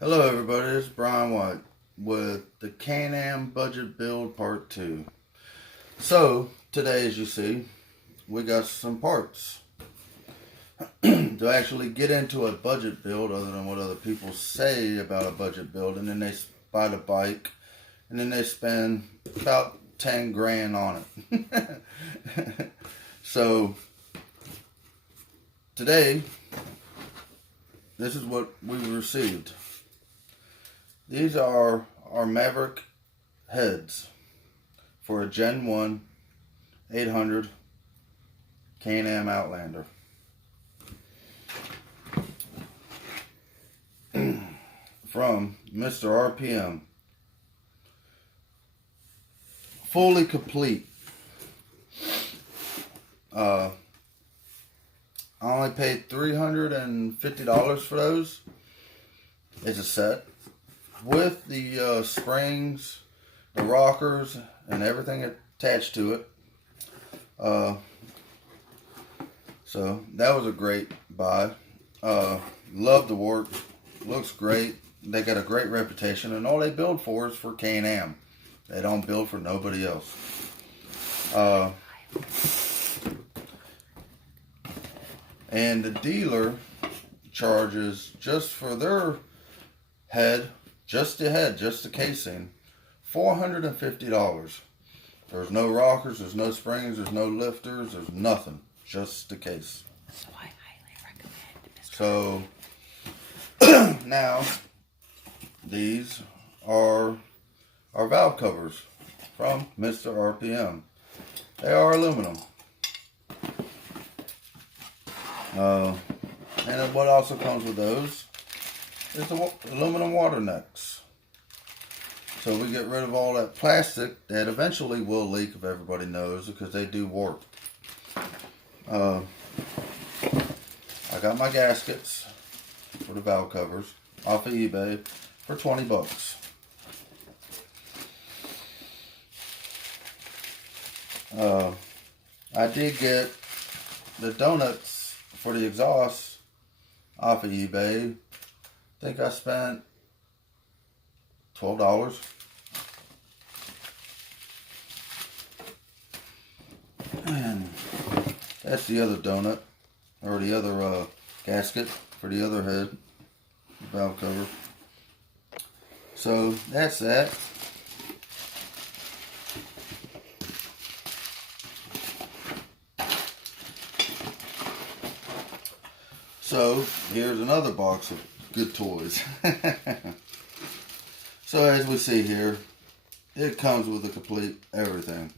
Hello everybody, it's Brian White with the Can-Am Budget Build Part 2. So, today as you see, we got some parts to actually get into a budget build other than what other people say about a budget build, and then they buy the bike and then they spend about 10 grand on it. So, today, this is what we received. These are our Maverick heads for a Gen 1 800 Can-Am Outlander. From Mr. RPM. Fully complete. I only paid $350 for those. It's a set with the springs, the rockers, and everything attached to it. So that was a great buy. Love the work. Looks great. They got a great reputation, and all they build for is for Can-Am. They don't build for nobody else. And the dealer charges just for their head, just the head, just the casing, $450. There's no rockers, there's no springs, there's no lifters, there's nothing. Just the case. So I highly recommend Mr. So, now, these are our valve covers from Mr. RPM. They are aluminum. And what also comes with those is the aluminum water necks. So we get rid of all that plastic that eventually will leak, if everybody knows, because they do warp. I got my gaskets for the valve covers off of eBay for 20 bucks. I did get the donuts for the exhaust off of eBay. I think I spent $12. And that's the other donut, or the other gasket for the other head, valve cover. So that's that. So here's another box of good toys. So as we see here, it comes with a complete everything.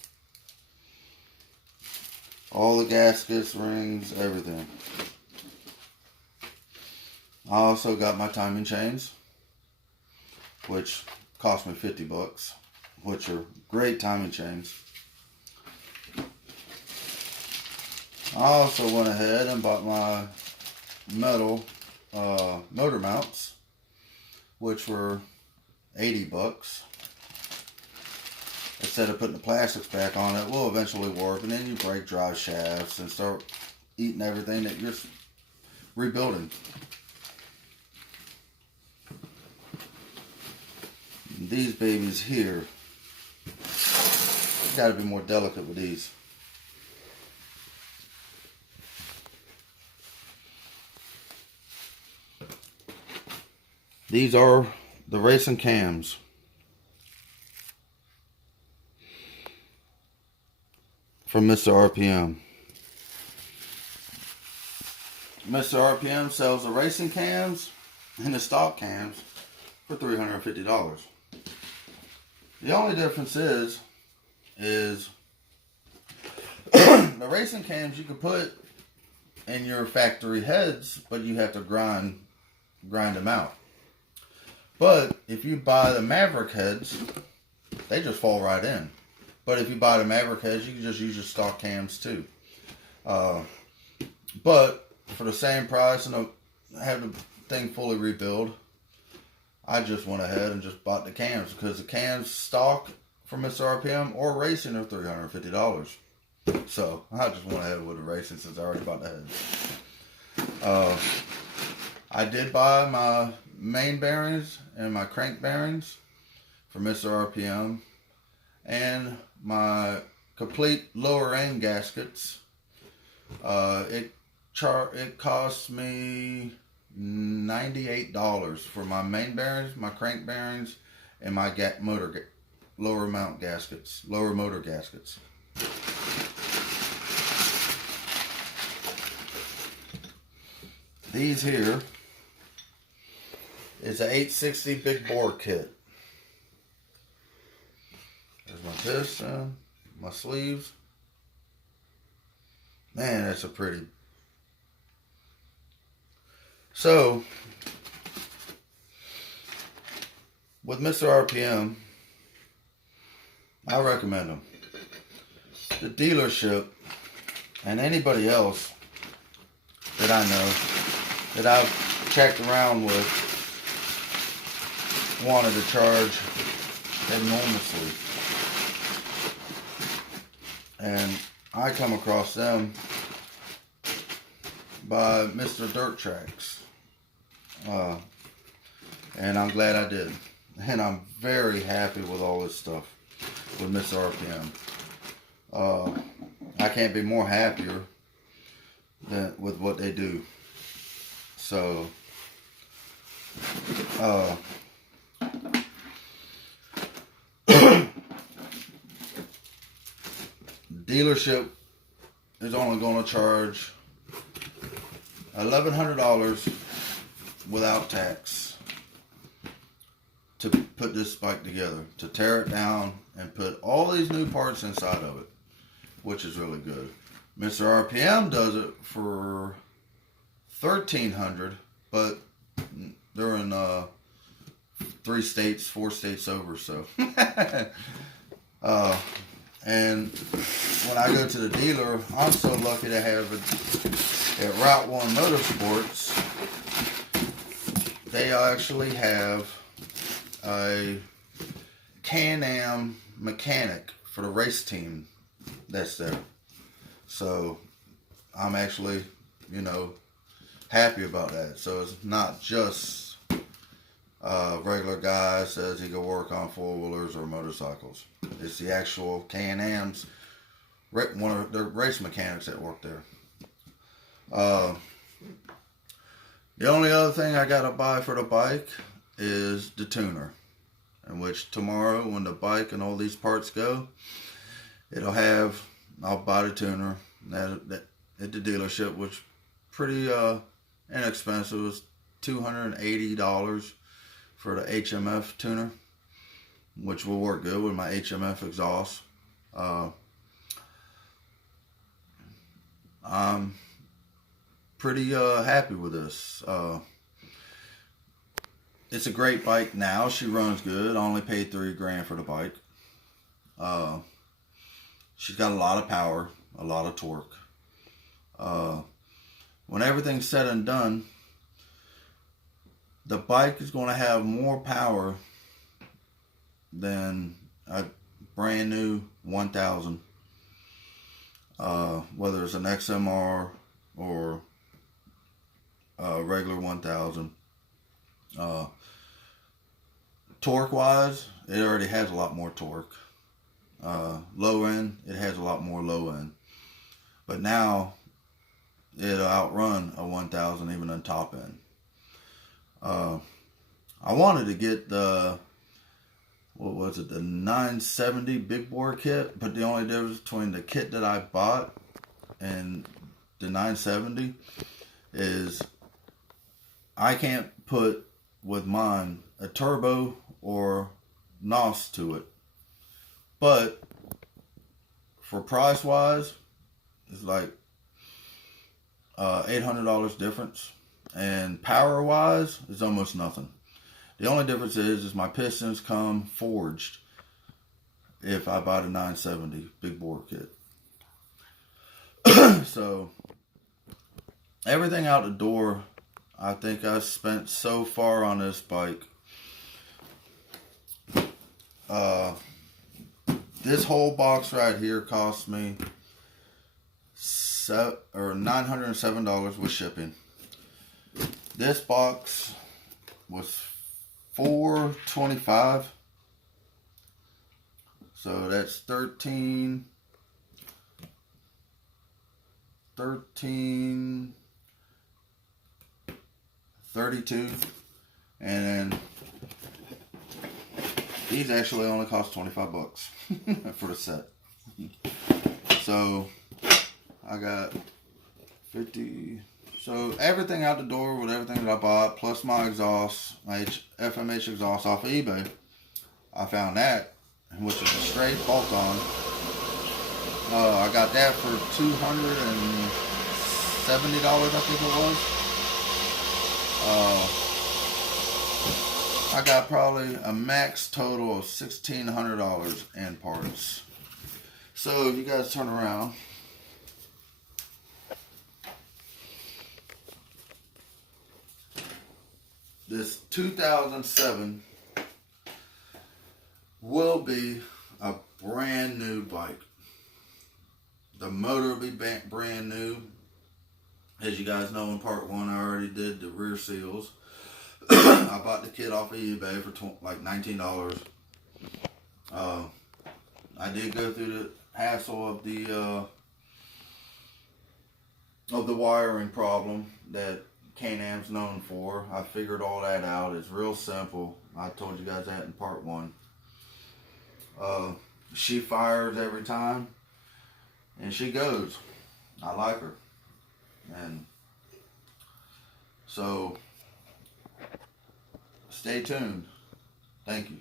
All the gaskets, rings, everything. I also got my timing chains, which cost me 50 bucks, which are great timing chains. I also went ahead and bought my metal motor mounts, which were 80 bucks. Instead of putting the plastics back on it, will eventually warp, and then you break drive shafts and start eating everything that you're rebuilding. And these babies here, you gotta be more delicate with these. These are the racing cams. From Mr. RPM. Mr. RPM sells the racing cams and the stock cams for $350. The only difference is the racing cams you can put in your factory heads, but you have to grind them out. But if you buy the Maverick heads, they just fall right in. But if you buy the Maverick heads, you can just use your stock cams too. But for the same price and have the thing fully rebuilt, I just went ahead and just bought the cams, because the cams stock from Mr. RPM or racing are $350. So I just went ahead with the racing since I already bought the heads. I did buy my main bearings and my crank bearings for Mr. RPM, and my complete lower end gaskets. It cost me $98 for my main bearings, my crank bearings, and my lower motor gaskets. These here is an 860 big bore kit. There's my piston, my sleeves. Man, that's a pretty. So, with Mr. RPM, I recommend them. The dealership and anybody else that I know that I've checked around with wanted to charge enormously. And I come across them by Mr. Dirt Tracks. And I'm glad I did. And I'm very happy with all this stuff with Mr. RPM. I can't be more happier with what they do. So, dealership is only going to charge $1,100 without tax to put this bike together, to tear it down and put all these new parts inside of it, which is really good. Mr. RPM does it for $1,300, but they're in 4 states over, so. And when I go to the dealer, I'm so lucky to have it at Route 1 Motorsports. They actually have a Can-Am mechanic for the race team that's there. So I'm actually, happy about that. So it's not just regular guy says he can work on 4-wheelers or motorcycles. It's the actual Can-Am's, one of the race mechanics that work there. The only other thing I gotta buy for the bike is the tuner, in which tomorrow when the bike and all these parts go, I'll buy the tuner at the dealership, which pretty inexpensive. It's $280 for the HMF tuner, which will work good with my HMF exhaust. I'm pretty happy with this. It's a great bike now. She runs good. I only paid $3,000 for the bike. She's got a lot of power, a lot of torque. When everything's said and done, the bike is going to have more power than a brand new 1000, whether it's an XMR or a regular 1000. Torque wise, it already has a lot more torque. Low end, it has a lot more low end. But now it'll outrun a 1000 even on top end. I wanted to get the 970 big bore kit, but the only difference between the kit that I bought and the 970 is I can't put with mine a turbo or NOS to it. But for price wise, it's like $800 difference. And power wise, it's almost nothing. The only difference is my pistons come forged if I buy the 970 big bore kit. So everything out the door, I think I spent so far on this bike. This whole box right here cost me $907 with shipping. This box was $4.25. So that's 32, and then these actually only cost $25 for the set. So I got 50. So everything out the door with everything that I bought, plus my exhaust, my FMH exhaust off of eBay. I found that, which is a straight bolt-on. I got that for $270, I think it was. I got probably a max total of $1,600 in parts. So if you guys turn around, this 2007 will be a brand new bike. The motor will be brand new. As you guys know, in part 1 I already did the rear seals. I bought the kit off of eBay for like $19. I did go through the hassle of the wiring problem that Can-Am's known for. I figured all that out. It's real simple. I told you guys that in part 1. She fires every time, and she goes. I like her, and so stay tuned. Thank you.